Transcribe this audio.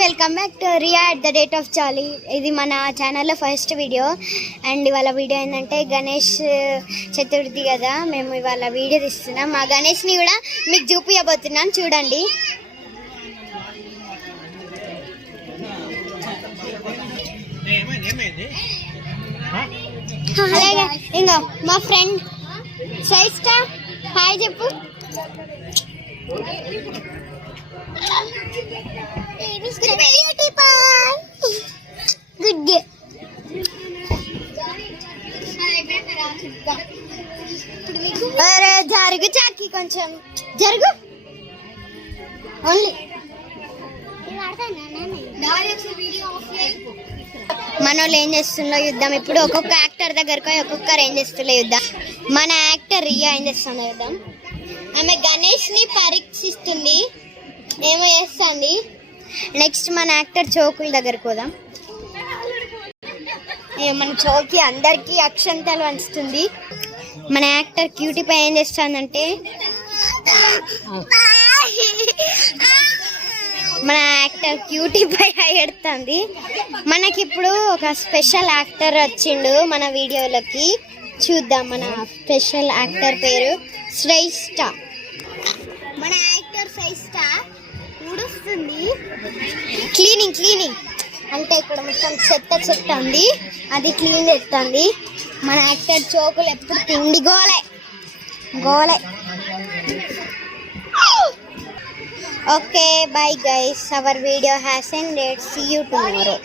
Welcome back to Riya at the date of చాలీ. ఇది మన ఛానల్లో ఫస్ట్ వీడియో. అండ్ ఇవాళ వీడియో ఏంటంటే గణేష్ చతుర్థి కదా, మేము ఇవాళ వీడియో తీస్తున్నాం. మా గణేష్ని కూడా మీకు చూపించబోతున్నాం, చూడండి. అలాగే ఇంకా మా ఫ్రెండ్ శ్రేష్ఠ హాయ్ చెప్పు. జరుగు చాకి, కొంచెం జరుగు. ఓన్లీ మనోళ్ళు ఏం చేస్తుందో యుద్ధం. ఇప్పుడు ఒక్కొక్క యాక్టర్ దగ్గరకు ఒక్కొక్కరు ఏం చేస్తుందో యుద్ధం. మన యాక్టర్ రియా ఏం చేస్తుందో యుద్ధం. ఆమె గణేష్ ని పరీక్షిస్తుంది, ఏమో చేస్తుంది. నెక్స్ట్ మన యాక్టర్ చోకుల దగ్గరకు పోదాం. మన చోకి అందరికి అక్షంతలు వంచుతుంది. మన యాక్టర్ క్యూటీ పై ఏం చేస్తుందంటే మన యాక్టర్ క్యూటీ పై ఎడుతుంది. మనకిప్పుడు ఒక స్పెషల్ యాక్టర్ వచ్చిండు మన వీడియోలోకి, చూద్దాం. మన స్పెషల్ యాక్టర్ పేరు శ్రేష్ఠ. మన యాక్టర్ శ్రేష్ఠ ఊడుస్తుంది, క్లీనింగ్ అంటే ఇక్కడ మొత్తం చెత్త ఉంది, అది క్లీన్ చేస్తుంది. మన యాక్టర్ చోకులు ఎప్పుడు తిండి గోలే. Okay, bye guys, our video has ended, see you tomorrow.